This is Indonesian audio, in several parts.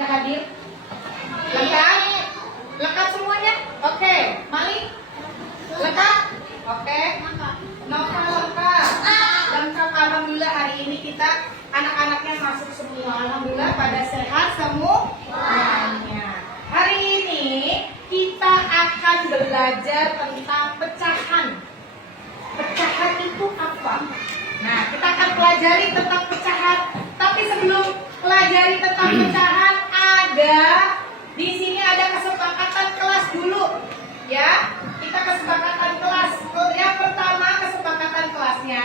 tidak hadir? Lengkap? Lengkap semuanya? Oke. Mali? Lengkap? Oke. Nova lengkap. Lengkap, alhamdulillah. Hari ini kita anak-anaknya masuk semua. Alhamdulillah pada sehat semuanya. Hari ini kita akan belajar tentang pecahan. Pecahan itu apa? Nah, kita akan pelajari tentang pecahan. Tapi sebelum pelajari tentang pecahan, di sini ada kesepakatan kelas dulu, ya. Kita kesepakatan kelas. Yang pertama kesepakatan kelasnya,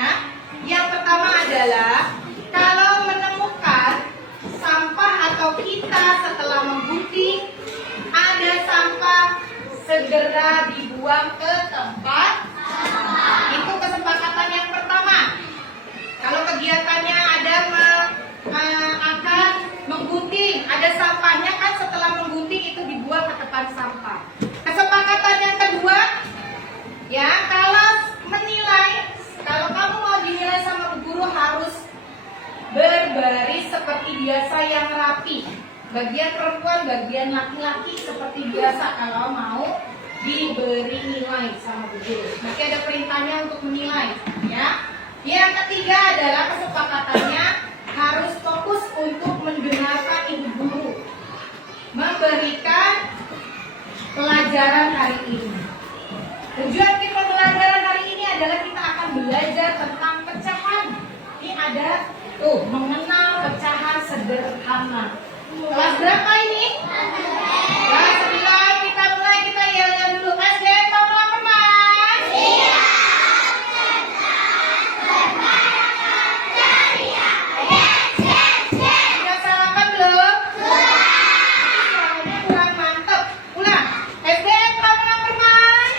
yang pertama adalah kalau menemukan sampah atau kita setelah menggunting ada sampah, segera dibuang ke tempat. Itu kesepakatan yang pertama. Kalau kegiatannya ada akan menggunting, ada sampahnya kan, setelah menggunting itu dibuang ke tempat sampah. Kesepakatan yang kedua, ya, kalau menilai, kalau kamu mau dinilai sama guru harus berbaris seperti biasa yang rapi. Bagian perempuan, bagian laki-laki seperti biasa kalau mau diberi nilai sama guru. Nanti ada perintahnya untuk menilai, ya. Yang ketiga adalah kesepakatannya harus fokus untuk mendengarkan ibu guru memberikan pelajaran hari ini. Tujuan kita pelajaran hari ini adalah kita akan belajar tentang pecahan. Ini ada mengenal pecahan sederhana. Kelas berapa ini? Kelas 9. Kita mulai, kita yel-yel dulu. SD, kamu lapar, Mas? Iya. Sudah sarapan belum? Suaranya kurang mantep. Ulang. SD, kamu lapar, Mas?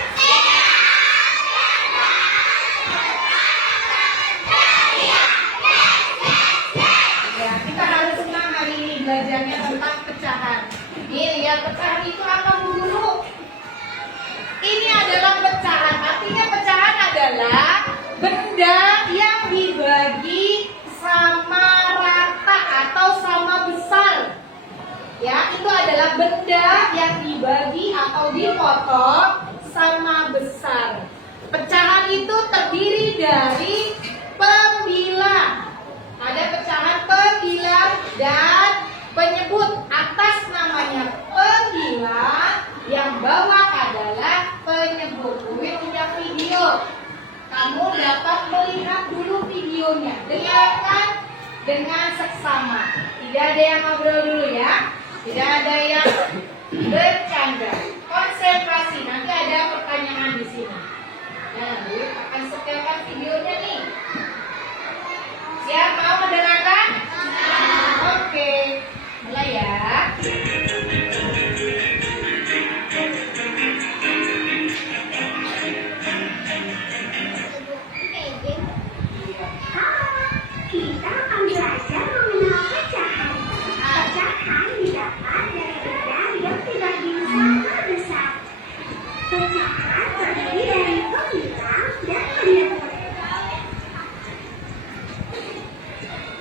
Ya, kita harus senang hari ini belajarnya tentang pecahan. Ini lihat pecahan itu apa, Bu Guru? Ini adalah pecahan. Artinya pecahan adalah benda yang dibagi sama rata atau sama besar. Ya, itu adalah benda yang dibagi atau dipotong sama besar. Pecahan itu terdiri dari pembilang. Ada pecahan pembilang dan penyebut. Atas namanya pembilang, yang bawah adalah penyebut. Uwin punya video. Kamu dapat melihat dulu videonya. Dengarkan dengan seksama. Tidak ada yang ngobrol dulu, ya. Tidak ada yang bercanda. Konsentrasi. Nanti ada pertanyaan di sini. Nah, Uwin akan setelkan videonya nih. Siap mau mendengarkan? Oke, mulai ya. Kita akan belajar mengenal pecahan. Pecahan didapat dari benda yang dibagi sama besar. Pecahan terdiri dari pembilang dan penyebut.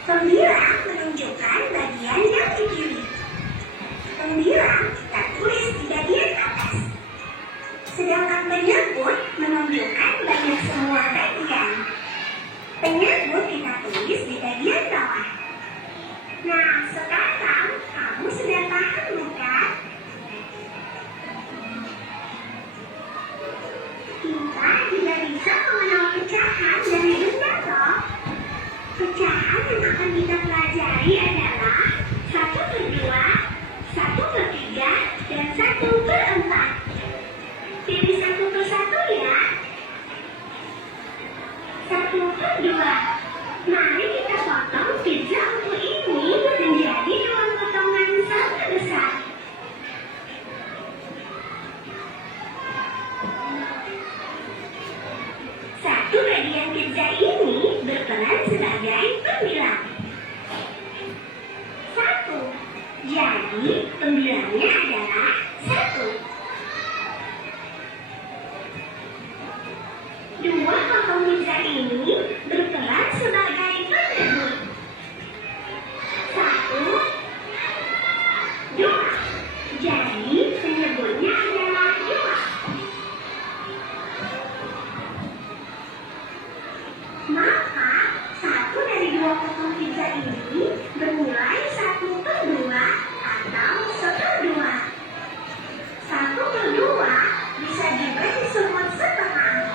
Pembilang menunjukkan bagian yang dipilih. Pembilang tertulis di bagian atas. Sedangkan penyebut menunjukkan banyak semua bagian. Penyebut kita tulis di bagian bawah. Nah, sekarang kamu sudah paham bukan? Kita juga bisa mengenal pecahan dari benda toh. Pecahan yang akan kita pelajari adalah 1/2, 1/3, dan 1/4. Pilih 1/1 ya. 1/2. Mari kita potong pizza untuk ini menjadi 2 potongan sama besar. Satu bagian pizza ini berperan sebagai pembilang. 1. Jadi pembilangnya adalah 1. 2 potong pizza ini berperan sebagai penyebut. 1, Dua. Jadi penyebutnya adalah dua. Maka satu dari dua potong pizza ini bernilai 1/2 atau 1/2. 1/2 bisa diberi semut setengah.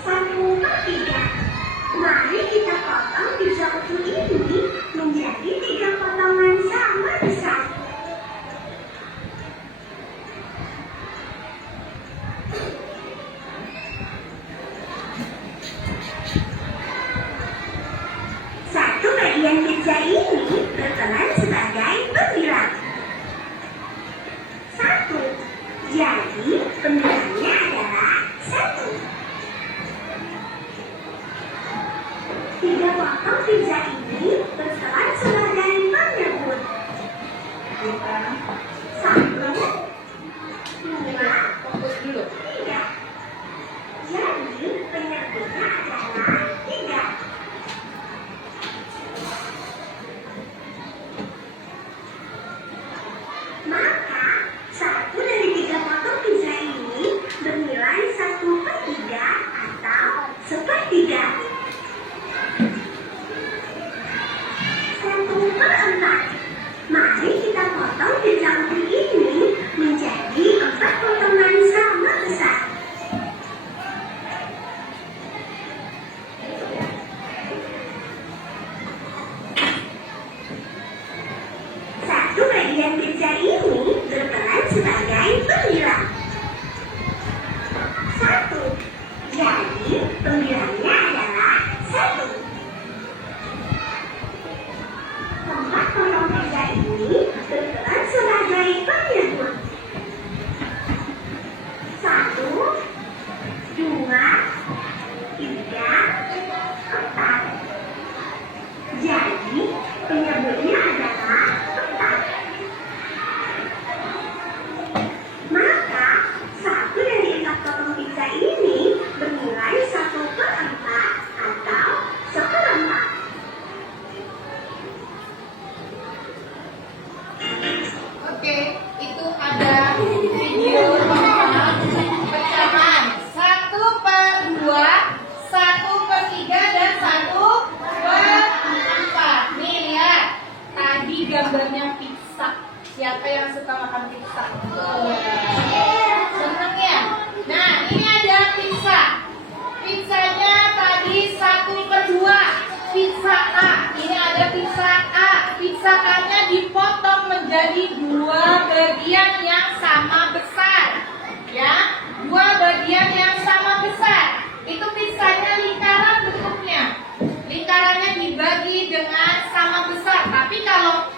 Satu per tiga. Mari kita potong pizza utuh ini menjadi 3 potongan sama besar. Satu bagian pizza ini berperan sebagai pembilang. 1. Jadi pembilangnya adalah 1. 3 potong pizza ini berperan sebagai penyebut. 1, 2, Fokus dulu. 3. Jadi penyebutnya adalah 3. Maka 1 dari 3 potong pizza ini bernilai 1/3 atau 1/3. 1/4. Mari kita potong pizza utuh ini menjadi 4 potongan sama besar. 1 bagian pizza ini berperan sebagai pembilang. 1. Jadi pembilangnya adalah 1. 4 potong pizza ini berperan sebagai penyebut. 1, 2, 3, 4. Jadi penyebutnya adalah 4. Maka 1 dari 4 potong pizza ini bernilai 1/4 atau 1/4. Oke, itu ada video tentang pecahan 1/2, 1/3, dan 1/4. Nih lihat, tadi gambarnya pizza. Siapa yang suka makan pizza? Seneng ya? Nah, ini ada pizza. Pizzanya tadi 1/2. Pizza A. Ini ada pizza A. Pizza A-nya dipotong menjadi 2 bagian yang sama besar. Ya, 2 bagian yang sama besar. Itu pizzanya lingkaran bentuknya. Lingkarannya dibagi dengan sama besar. Tapi kalau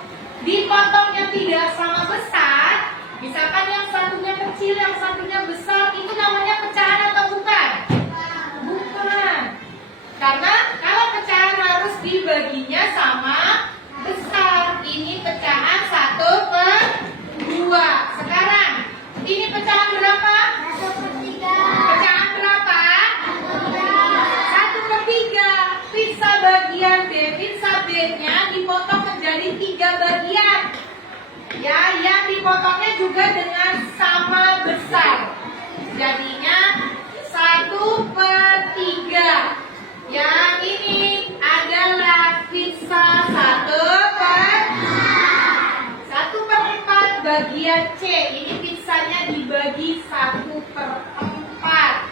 dipotongnya tidak sama besar, misalkan yang satunya kecil, yang satunya besar, itu namanya pecahan atau bukan? Bukan. Karena kalau pecahan harus dibaginya sama besar. Ini pecahan 1/2. Sekarang, ini pecahan berapa? 1/3. Pecahan berapa? 1/3. Pizza bagian B, pizza B-nya dipotong menjadi 3 bagian. Ya, yang dipotongnya juga dengan sama besar. Jadinya 1/3. Yang ini adalah pizza 1/4 bagian C. Ini pizzanya dibagi 1/4.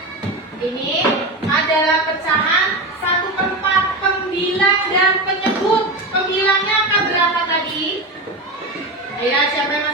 Ini adalah pecahan 1/4 pembilang dan penyebut. Pembilangnya angka berapa tadi? Ya, siapa yang